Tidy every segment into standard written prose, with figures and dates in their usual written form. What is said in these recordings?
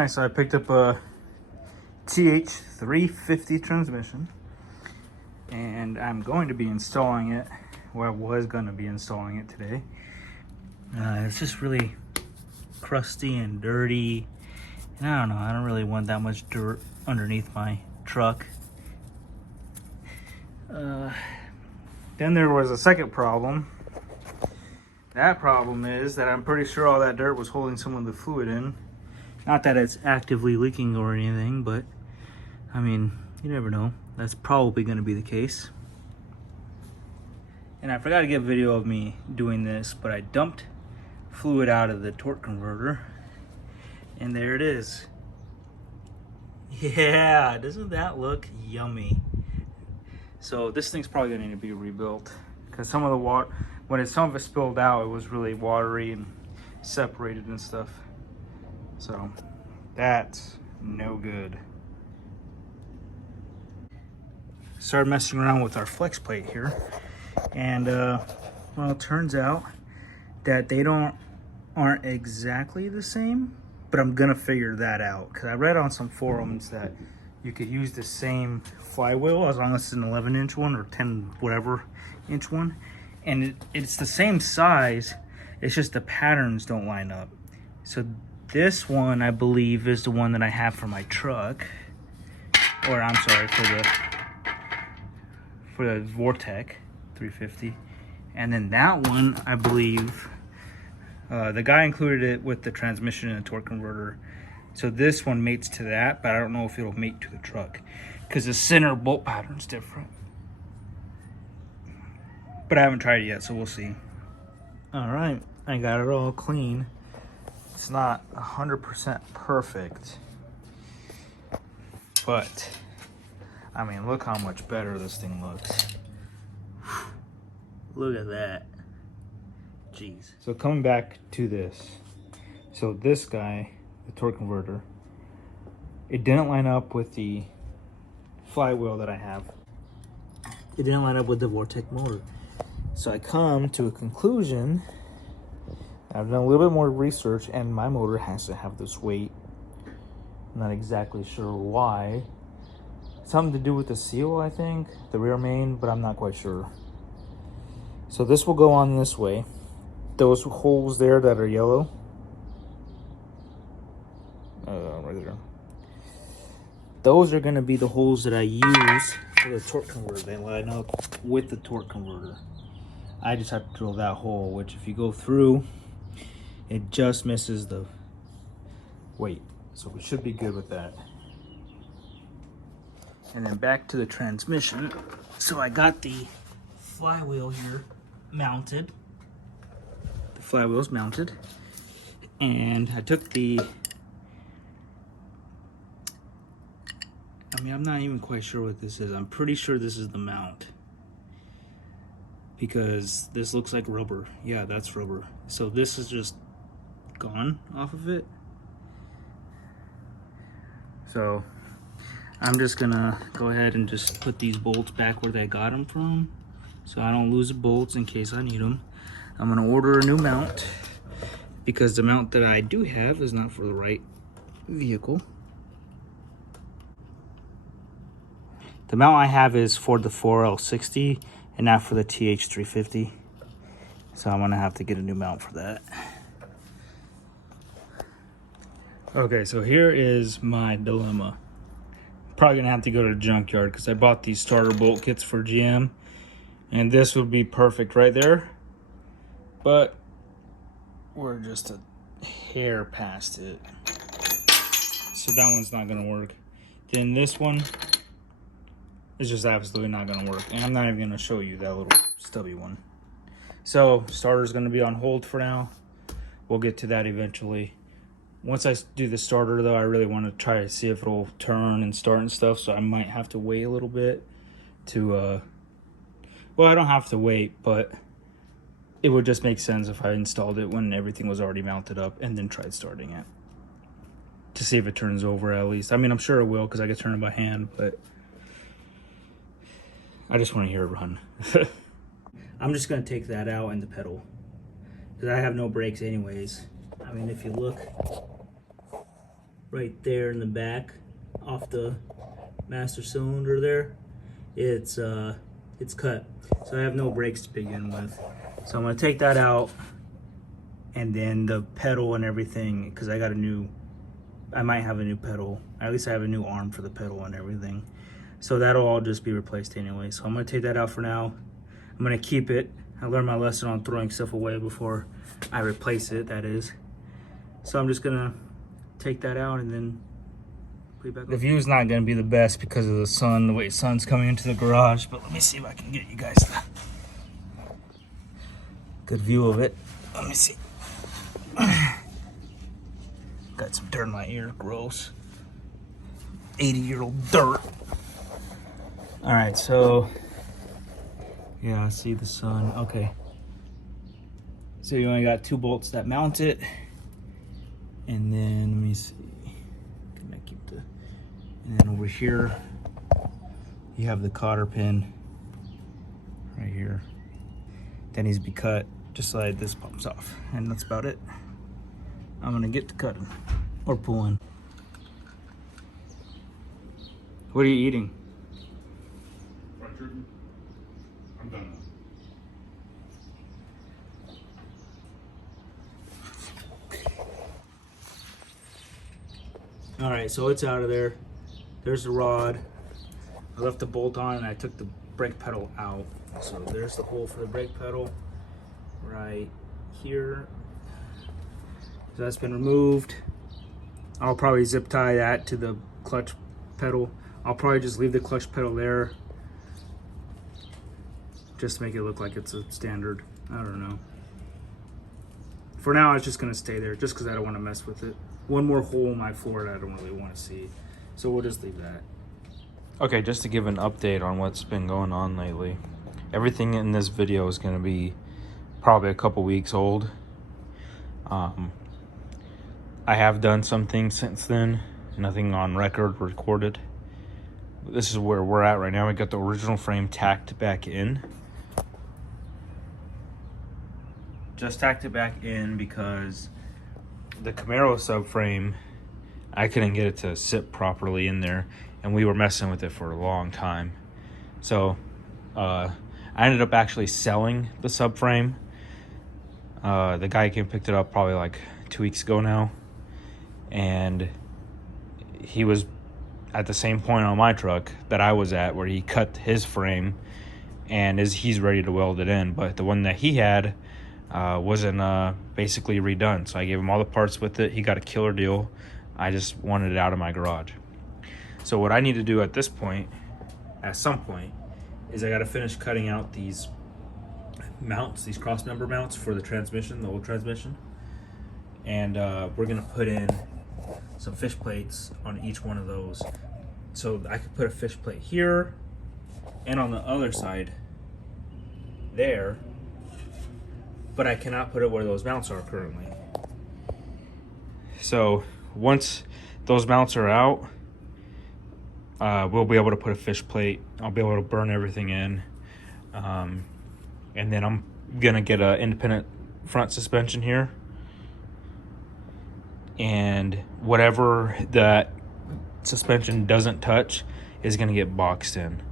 Alright, so I picked up a TH350 transmission, and I'm going to be installing it. Well, I was going to be installing it today. It's just really crusty and dirty, and I don't know, I don't really want that much dirt underneath my truck. Then there was a second problem. That problem is that I'm pretty sure all that dirt was holding some of the fluid in. Not that it's actively leaking or anything, but I mean, you never know. That's probably going to be the case. And I forgot to get a video of me doing this, but I dumped fluid out of the torque converter, and there it is. Yeah, doesn't that look yummy? So this thing's probably going to need to be rebuilt, because some of the water, when some of it spilled out, it was really watery and separated and stuff. So that's no good. Started messing around with our flex plate here, and well, it turns out that they aren't exactly the same, but I'm gonna figure that out, because I read on some forums that you could use the same flywheel as long as it's an 11-inch one or 10 whatever inch one, and it's the same size. It's just the patterns don't line up. So this one, I believe, is the one that I have for my truck, or I'm sorry, for the Vortec 350. And then that one, I believe, the guy included it with the transmission and the torque converter. So this one mates to that, but I don't know if it'll mate to the truck, because the center bolt pattern's different. But I haven't tried it yet, so we'll see. All right, I got it all clean. It's not 100% perfect, but I mean, look how much better this thing looks. Look at that. Jeez. So coming back to this, so this guy, the torque converter, it didn't line up with the flywheel that I have. It didn't line up with the Vortec motor. So I come to a conclusion. I've done a little bit more research, and my motor has to have this weight. I'm not exactly sure why. Something to do with the seal, I think, the rear main, but I'm not quite sure. So this will go on this way. Those holes there that are yellow, right there, those are going to be the holes that I use for the torque converter. They line up with the torque converter. I just have to drill that hole, which if you go through, it just misses the weight. So we should be good with that. And then back to the transmission. So I got the flywheel here mounted. The flywheel's mounted. And I took I'm not even quite sure what this is. I'm pretty sure this is the mount, because this looks like rubber. Yeah, that's rubber. So this is just gone off of it. So I'm just gonna go ahead and just put these bolts back where they got them from, so I don't lose the bolts in case I need them. I'm gonna order a new mount, because the mount that I do have is not for the right vehicle. The mount I have is for the 4L60 and not for the TH350. So I'm gonna have to get a new mount for that. Okay, so here is my dilemma. Probably gonna have to go to the junkyard, because I bought these starter bolt kits for GM, and this would be perfect right there, but we're just a hair past it, so that one's not gonna work. Then this one is just absolutely not gonna work, and I'm not even gonna show you that little stubby one. So starter's gonna be on hold for now. We'll get to that eventually. Once I do the starter, though, I really want to try to see if it'll turn and start and stuff, so I might have to wait a little bit to, well, I don't have to wait, but it would just make sense if I installed it when everything was already mounted up and then tried starting it to see if it turns over at least. I mean, I'm sure it will, because I can turn it by hand, but I just want to hear it run. I'm just going to take that out and the pedal, because I have no brakes anyways. I mean, if you look, right there in the back off the master cylinder there, it's cut. So I have no brakes to begin with. So I'm gonna take that out, and then the pedal and everything, because I might have a new pedal. At least I have a new arm for the pedal and everything. So that'll all just be replaced anyway. So I'm gonna take that out for now. I'm gonna keep it. I learned my lesson on throwing stuff away before I replace it, that is. So I'm just gonna take that out and then put it back on. The view's not gonna be the best because of the sun, the way the sun's coming into the garage, but let me see if I can get you guys a good view of it. Let me see. Got some dirt in my ear, gross. 80-year-old dirt. All right, so yeah, I see the sun. Okay. So you only got 2 bolts that mount it. And then, let me see. Can I keep the, and then over here, you have the cotter pin right here. That needs to be cut just so that this pops off. And that's about it. I'm gonna get to cutting or pulling. What are you eating? Fried chicken. I'm done now. All right, so it's out of there. There's the rod. I left the bolt on and I took the brake pedal out. So there's the hole for the brake pedal right here. So that's been removed. I'll probably zip tie that to the clutch pedal. I'll probably just leave the clutch pedal there just to make it look like it's a standard. I don't know. For now, it's just gonna stay there just because I don't want to mess with it. One more hole in my floor that I don't really want to see. So we'll just leave that. Okay, just to give an update on what's been going on lately. Everything in this video is going to be probably a couple weeks old. I have done some things since then. Nothing on record recorded. This is where we're at right now. We got the original frame tacked back in. Just tacked it back in because the Camaro subframe, I couldn't get it to sit properly in there, and we were messing with it for a long time. So I ended up actually selling the subframe. The guy came and picked it up probably like 2 weeks ago now, and he was at the same point on my truck that I was at, where he cut his frame and he's ready to weld it in, but the one that he had wasn't basically redone. So I gave him all the parts with it. He got a killer deal. I just wanted it out of my garage. So what I need to do at this point, at some point, is I got to finish cutting out these mounts, these cross member mounts for the transmission, the old transmission. And we're gonna put in some fish plates on each one of those. So I could put a fish plate here and on the other side there, but I cannot put it where those mounts are currently. So once those mounts are out, we'll be able to put a fish plate. I'll be able to burn everything in. And then I'm gonna get an independent front suspension here. And whatever that suspension doesn't touch is gonna get boxed in.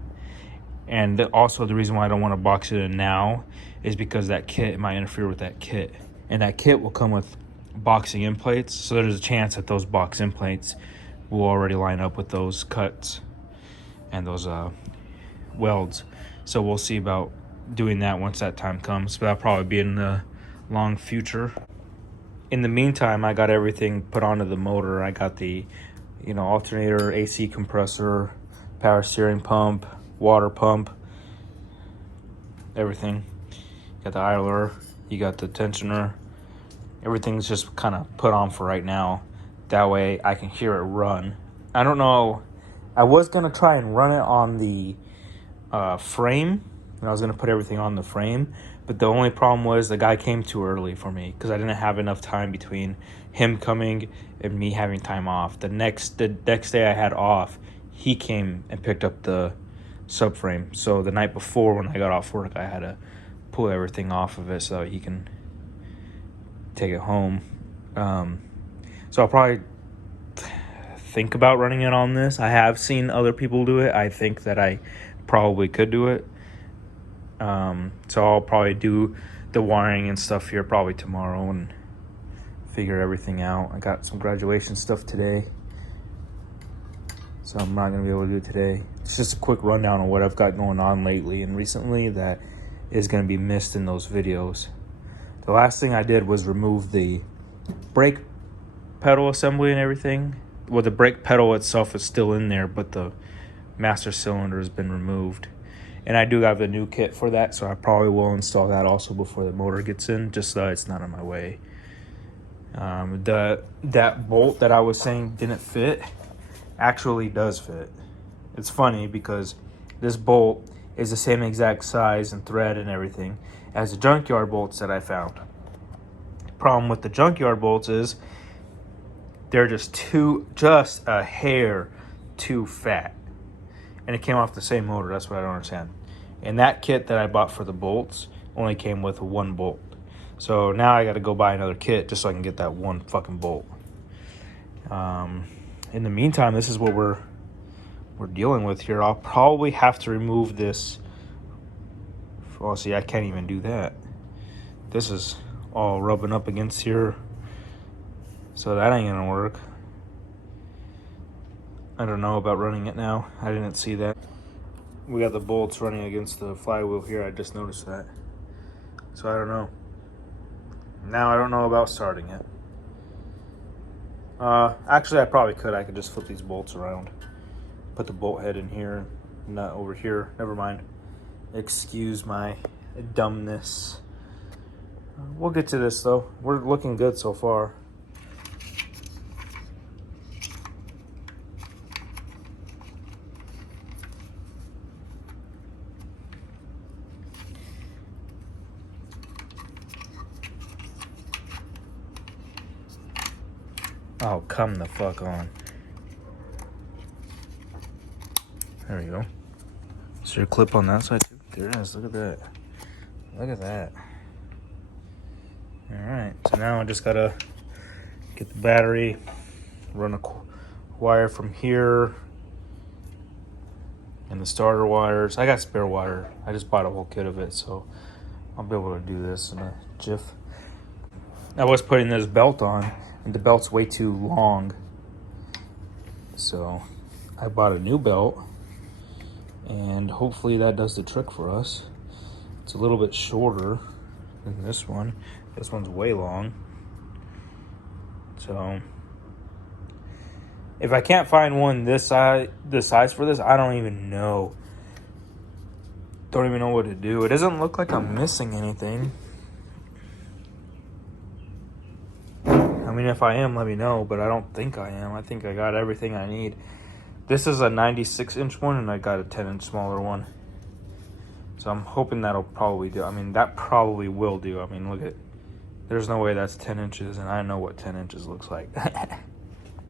And also the reason why I don't want to box it in now is because that kit might interfere with that kit. And that kit will come with boxing in plates. So there's a chance that those box in plates will already line up with those cuts and those welds. So we'll see about doing that once that time comes. But that'll probably be in the long future. In the meantime, I got everything put onto the motor. I got the, alternator, AC compressor, power steering pump, water pump, everything. Got the idler, you got the tensioner. Everything's just kind of put on for right now. That way I can hear it run. I don't know. I was going to try and run it on the frame. And I was going to put everything on the frame. But the only problem was the guy came too early for me because I didn't have enough time between him coming and me having time off. The next day I had off, he came and picked up the subframe. So the night before when I got off work, I had to pull everything off of it so he can take it home. So I'll probably think about running it on this. I have seen other people do it. I think that I probably could do it. So I'll probably do the wiring and stuff here probably tomorrow and figure everything out. I got some graduation stuff today, so I'm not going to be able to do it today. It's just a quick rundown of what I've got going on lately and recently that is going to be missed in those videos. The last thing I did was remove the brake pedal assembly and everything. Well, the brake pedal itself is still in there, but the master cylinder has been removed. And I do have the new kit for that, so I probably will install that also before the motor gets in, just so it's not in my way. That bolt that I was saying didn't fit actually does fit. It's funny because this bolt is the same exact size and thread and everything as the junkyard bolts that I found. Problem with the junkyard bolts is they're just a hair too fat, and it came off the same motor. That's what I don't understand. And that kit that I bought for the bolts only came with one bolt, so now I got to go buy another kit just so I can get that one fucking bolt. In the meantime, this is what we're dealing with here. I'll probably have to remove this. Oh, see, I can't even do that. This is all rubbing up against here, so that ain't gonna work. I don't know about running it now. I didn't see that. We got the bolts running against the flywheel here. I just noticed that. So I don't know. Now I don't know about starting it. Actually, I probably could. I could just flip these bolts around. Put the bolt head in here, nut over here. Never mind. Excuse my dumbness. We'll get to this though. We're looking good so far. Oh, come the fuck on. There we go. Is there a clip on that side too? There is. Look at that. Look at that. Alright, so now I just gotta get the battery, run a wire from here, and the starter wires. I got spare wire. I just bought a whole kit of it, so I'll be able to do this in a jiff. I was putting this belt on, and the belt's way too long, so I bought a new belt, and hopefully that does the trick for us. It's a little bit shorter than this one. This one's way long. So if I can't find one this size for this, I don't even know. Don't even know what to do. It doesn't look like I'm missing anything. I mean, if I am, let me know, but I don't think I am. I think I got everything I need. This is a 96-inch one, and I got a 10-inch smaller one. So I'm hoping that'll probably do. I mean, that probably will do. I mean, look at, there's no way that's 10 inches, and I know what 10 inches looks like.